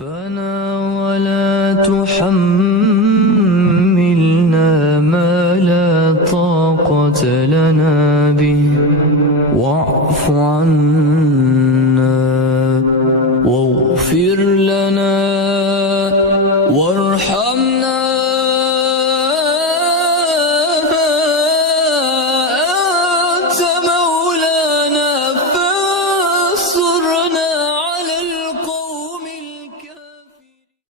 ربنا ولا تحملنا ما لا طاقة لنا به واعف عنا واغفر لنا وارحمنا